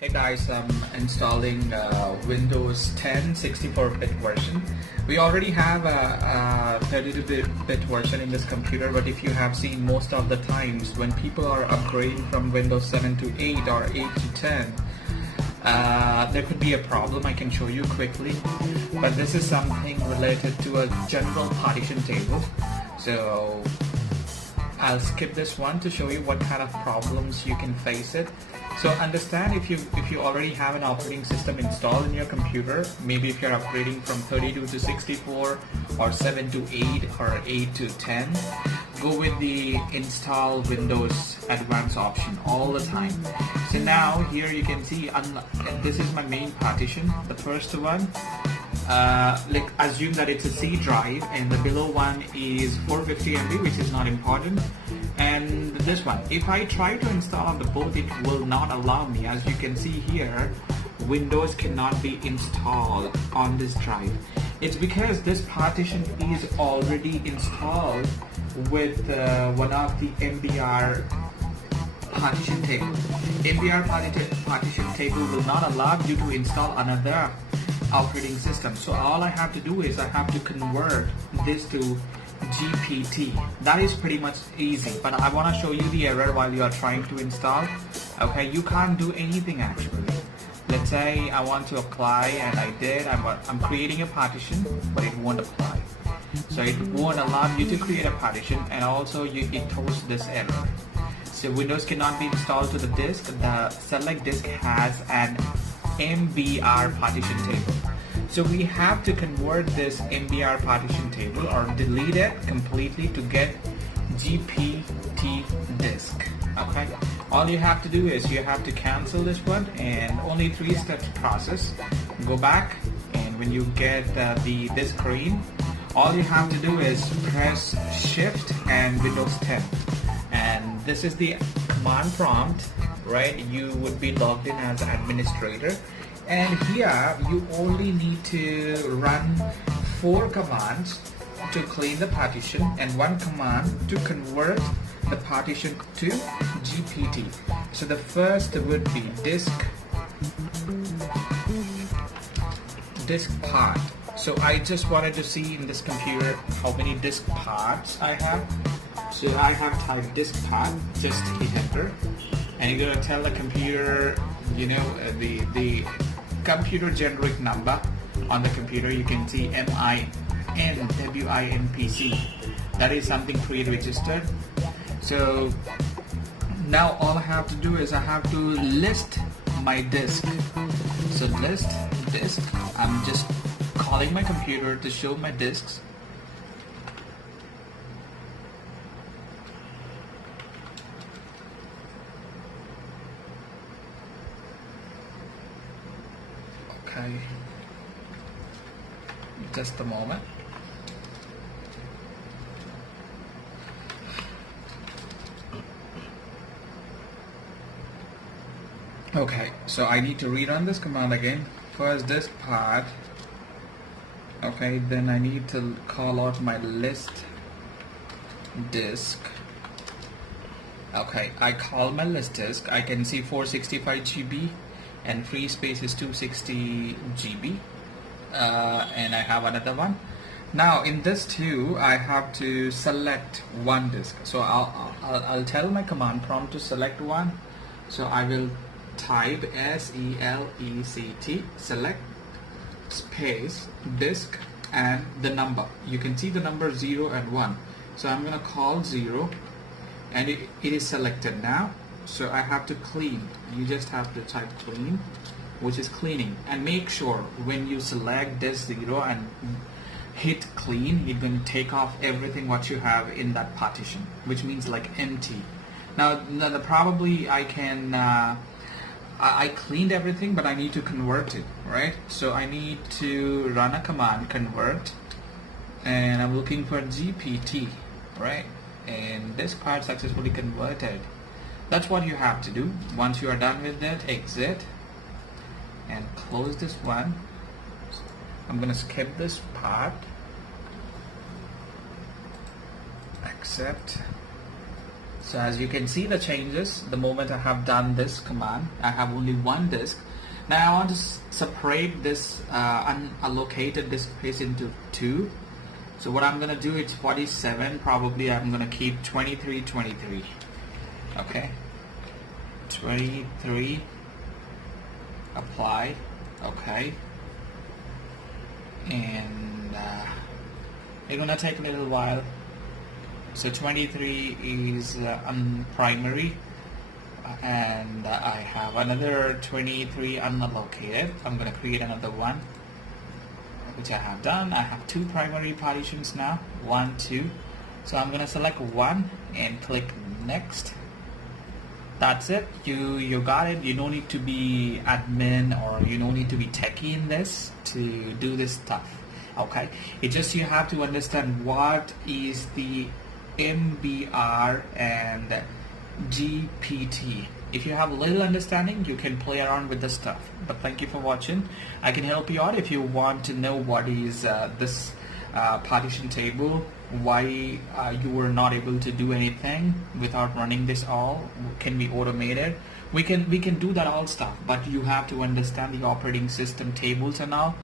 Hey guys, I'm installing Windows 10 64-bit version. We already have a 32-bit version in this computer, but if you have seen, most of the times when people are upgrading from Windows 7 to 8 or 8 to 10, there could be a problem. I can show you quickly, but this is something related to a general partition table. So I'll skip this one to show you what kind of problems you can face it. So understand, if you already have an operating system installed in your computer, maybe if you're upgrading from 32 to 64 or 7 to 8 or 8 to 10, go with the install Windows Advanced option all the time. So now here you can see, this is my main partition, the first one. Like assume that it's a C drive, and the below one is 450 MB, which is not important. And this one, if I try to install on the both, it will not allow me. As you can see here, Windows cannot be installed on this drive. It's because this partition is already installed with one of the MBR partition table. MBR partition table will not allow you to install another operating system. So all I have to do is I have to convert this to GPT. That is pretty much easy, but I want to show you the error while you are trying to install. Okay, you can't do anything actually. Let's say I want to apply, and I did. I'm creating a partition, but it won't apply. So it won't allow you to create a partition, and also it throws this error. So Windows cannot be installed to the disk. The select disk has an MBR partition table. So we have to convert this MBR partition table or delete it completely to get GPT disk. Okay, all you have to do is you have to cancel this one, and only 3 steps process. Go back, and when you get this screen, all you have to do is press Shift and Windows 10, and this is the command prompt, right? You would be logged in as an administrator, and here you only need to run 4 commands to clean the partition and 1 command to convert the partition to GPT. So the first would be disk part. So I just wanted to see in this computer how many disk parts I have. So I have typed disk part, just hit enter, and you're gonna tell the computer, you know, the computer generic number on the computer. You can see MINWINPC. That is something pre-registered. So now all I have to do is I have to list my disk. So list disk. I'm just calling my computer to show my disks. Okay, just a moment. Okay, so I need to rerun this command again. First disk part. Okay, then I need to call out my list disk. Okay, I call my list disk. I can see 465 GB and free space is 260 GB, and I have another one. Now in this too, I have to select one disk. So I'll tell my command prompt to select one. So I will type SELECT, select space disk and the number. You can see the number 0 and 1. So I'm gonna call 0, and it is selected now. So I have to clean. You just have to type clean, which is cleaning, and make sure when you select this 0 and hit clean, you're going to take off everything what you have in that partition, which means like empty. Now probably I can I cleaned everything, but I need to convert it, right? So I need to run a command convert, and I'm looking for GPT, right? And this part successfully converted. That's what you have to do. Once you are done with that, exit and close this one. I'm gonna skip this part, accept, So as you can see the changes the moment I have done this command. I have only one disk. Now I want to separate this unallocated disk space into two. So what I'm gonna do, it's 47, probably I'm gonna keep 23, 23. Okay, 23, apply, okay, and it's gonna take a little while. So 23 is primary, and I have another 23 unallocated. I'm gonna create another one, which I have done. I have two primary partitions now, 1, 2. So I'm gonna select one and click next. That's it. You got it. You don't need to be admin, or you don't need to be techie in this to do this stuff. Okay, it's just you have to understand what is the MBR and GPT. If you have a little understanding, you can play around with this stuff. But thank you for watching. I can help you out if you want to know what is this partition table, why you were not able to do anything without running this all can be automated. We can do that all stuff, but you have to understand the operating system tables and all.